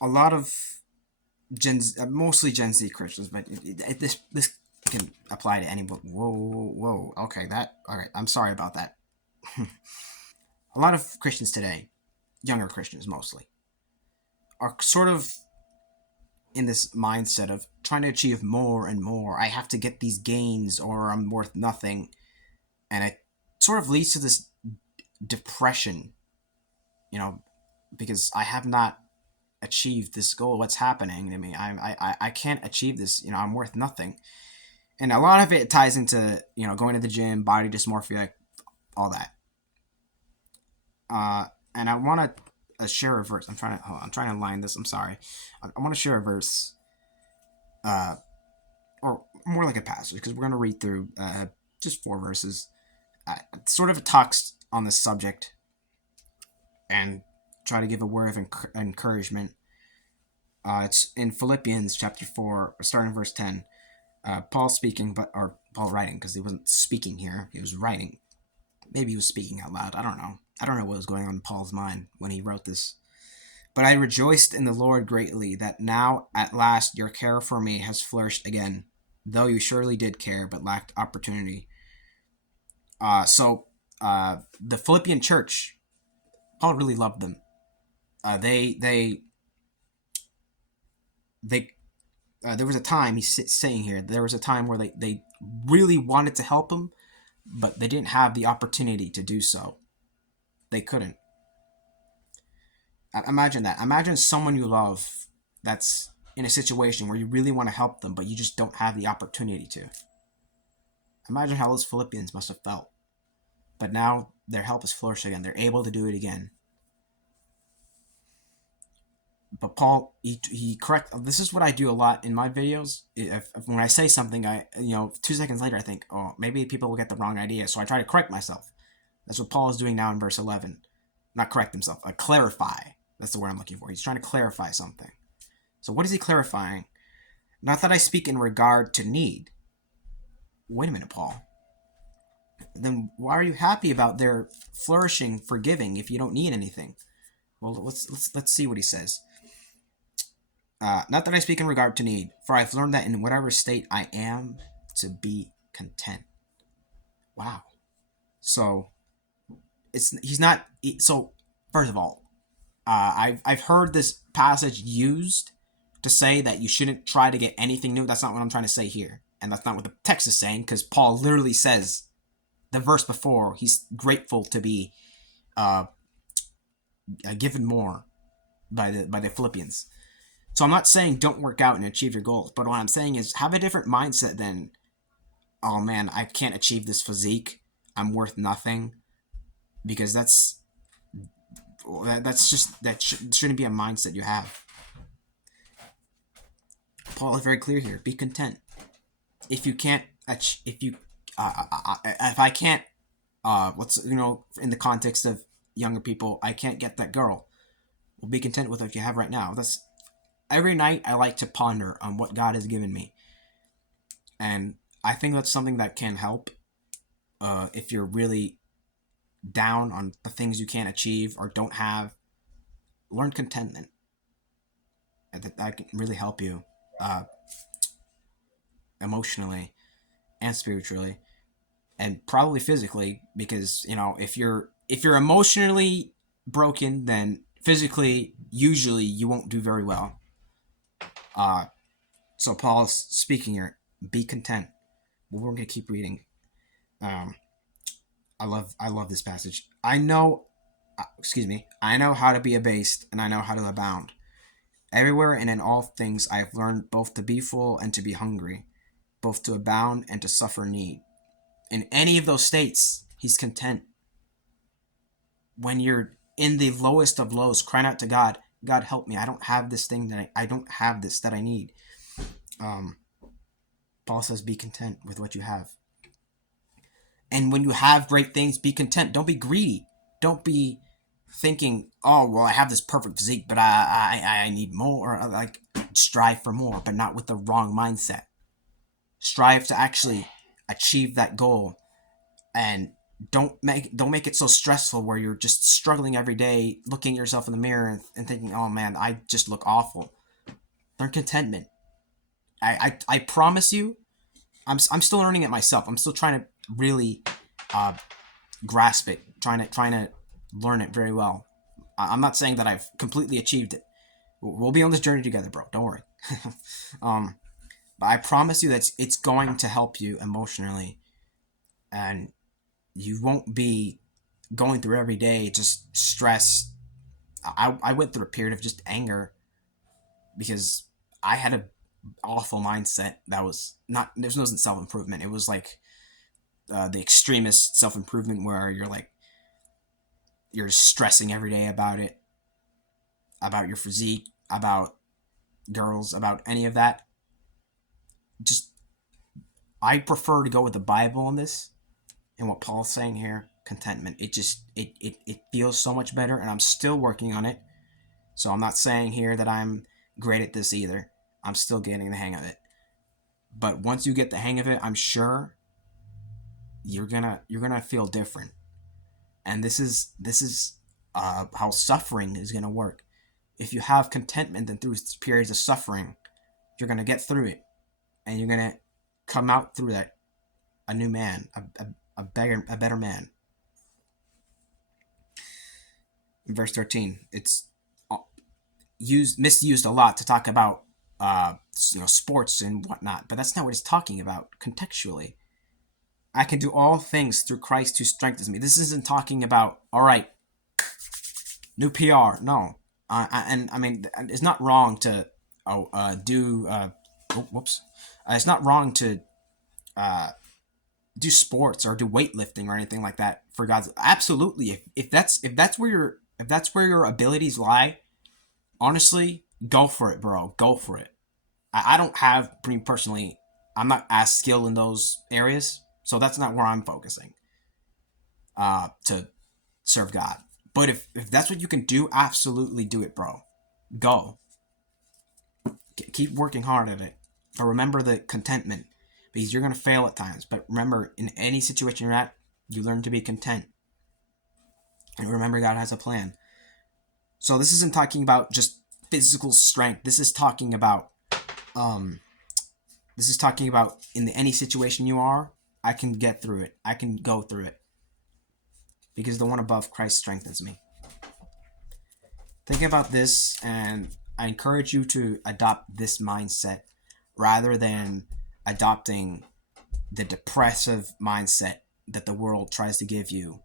a lot of mostly Gen Z Christians, but this can apply to anyone. Whoa, whoa, whoa. Okay, that. All right. I'm sorry about that. A lot of Christians today, younger Christians mostly, are sort of in this mindset of trying to achieve more and more. I have to get these gains or I'm worth nothing. And it sort of leads to this depression, you know, because I have not achieved this goal. What's happening? I mean, I can't achieve this. I'm worth nothing. And a lot of it ties into, going to the gym, body dysmorphia, all that. And I want to share a verse. I'm trying to line this. I'm sorry. I want to share a verse, uh, or more like a passage, because we're going to read through just 4 verses. It sort of talks on this subject and try to give a word of encouragement. It's in Philippians chapter 4, starting in verse 10. Paul speaking, or Paul writing, because he wasn't speaking here, he was writing. Maybe he was speaking out loud. I don't know. I don't know what was going on in Paul's mind when he wrote this. But I rejoiced in the Lord greatly that now at last your care for me has flourished again, though you surely did care but lacked opportunity. So the Philippian church, Paul really loved them. They there was a time, he's saying here, there was a time where they really wanted to help him, but they didn't have the opportunity to do so. They couldn't. Imagine that. Imagine someone you love that's in a situation where you really want to help them, but you just don't have the opportunity to. Imagine how those Philippians must have felt. But now their help is flourishing again. They're able to do it again. But Paul, he correct. This is what I do a lot in my videos. When I say something, 2 seconds later I think, oh, maybe people will get the wrong idea. So I try to correct myself. That's what Paul is doing now in verse 11. Not correct himself, clarify. That's the word I'm looking for. He's trying to clarify something. So what is he clarifying? Not that I speak in regard to need. Wait a minute, Paul. Then why are you happy about their flourishing, forgiving if you don't need anything? Well, let's see what he says. Not that I speak in regard to need, for I've learned that in whatever state I am, to be content. Wow. So he's not. So first of all, I've heard this passage used to say that you shouldn't try to get anything new. That's not what I'm trying to say here, and that's not what the text is saying, because Paul literally says the verse before he's grateful to be given more by the Philippians. So I'm not saying don't work out and achieve your goals, but what I'm saying is have a different mindset than, oh man, I can't achieve this physique, I'm worth nothing, because that shouldn't be a mindset you have. Paul is very clear here. Be content. If you can't, if I can't, in the context of younger people, I can't get that girl. Well, be content with what you have right now. That's every night I like to ponder on what God has given me, and I think that's something that can help. If you're really down on the things you can't achieve or don't have, learn contentment. That can really help you emotionally and spiritually, and probably physically, because if you're emotionally broken, then physically usually you won't do very well. So Paul's speaking here. Be content. Well, we're gonna keep reading. Um, I love this passage. I know how to be abased, and I know how to abound. Everywhere and in all things I have learned both to be full and to be hungry, both to abound and to suffer need. In any of those states, he's content. When you're in the lowest of lows, crying out to God, God help me. I don't have this thing I don't have this that I need. Um, Paul says, be content with what you have. And when you have great things, be content. Don't be greedy. Don't be thinking, oh, well, I have this perfect physique, but I need more. Or like, strive for more, but not with the wrong mindset. Strive to actually achieve that goal and Don't make it so stressful where you're just struggling every day, looking at yourself in the mirror and thinking, "Oh man, I just look awful." Learn contentment. I promise you, I'm still learning it myself. I'm still trying to really uh, grasp it, trying to learn it very well. I'm not saying that I've completely achieved it. We'll be on this journey together, bro. Don't worry. um, but I promise you that it's going to help you emotionally, and you won't be going through every day just stress. I went through a period of just anger because I had a awful mindset that was not. There wasn't self improvement. It was like the extremist self improvement where you're stressing every day about it, about your physique, about girls, about any of that. Just I prefer to go with the Bible on this and what Paul's saying here. Contentment. It feels so much better, and I'm still working on it. So I'm not saying here that I'm great at this either. I'm still getting the hang of it. But once you get the hang of it, I'm sure you're gonna feel different. And this is how suffering is gonna work. If you have contentment, then through periods of suffering, you're gonna get through it, and you're gonna come out through that a new man, a better man. In verse 13, it's misused a lot to talk about sports and whatnot, but that's not what it's talking about contextually. I can do all things through Christ who strengthens me. This isn't talking about, all right, new PR. No. And I mean, it's not wrong to do. Whoops. It's not wrong to uh, do sports or do weightlifting or anything like that for God's. Absolutely. If that's where your abilities lie, honestly, go for it, bro. Go for it. I don't have, me personally, I'm not as skilled in those areas, so that's not where I'm focusing to serve God. But if that's what you can do, absolutely do it, bro. Go. Keep working hard at it. But remember the contentment, because you're going to fail at times. But remember, in any situation you're at, you learn to be content. And remember, God has a plan. So this isn't talking about just physical strength. This is talking about um, in any situation you are, I can get through it. I can go through it. Because the one above Christ strengthens me. Think about this, and I encourage you to adopt this mindset rather than adopting the depressive mindset that the world tries to give you